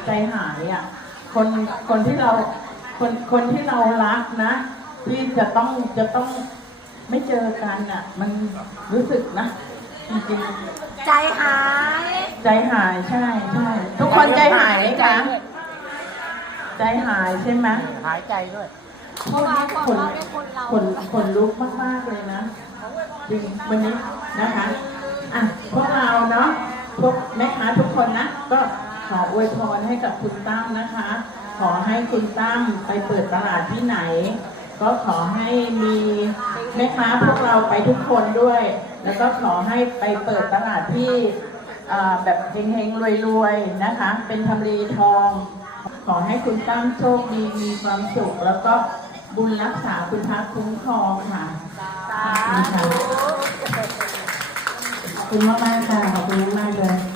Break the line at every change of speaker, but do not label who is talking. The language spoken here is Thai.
ใจหายอ่ะคนที่เราคนที่เรารักนะที่จะต้องไม่เจอกันอ่ะมันรู้สึกนะจริงๆ
ใจหาย
ใจหายใช่ทุกคนใจหายไหมคะใจหายใช่ไหม
หายใจด้วย
เพราะว่า
คนลุกมากๆเลยนะจริงวันนี้นะคะอ่ะพวกเราเนาะพวกแม่ค้าทุกคนนะก็ขออวยพรให้กับคุณตั้มนะคะ ขอให้คุณตั้มไปเปิดตลาดที่ไหน ก็ขอให้มีแม่ค้าพวกเราไปทุกคนด้วย แล้วก็ขอให้ไปเปิดตลาดที่แบบเฮงๆรวยๆนะคะเป็นทำเลทอง ขอให้คุณตั้มโชคดีมีความสุขแล้วก็บุญรักษาคุณพระคุ้มครองค่ะขอบคุณมากๆค่ะขอบคุณมากๆเลย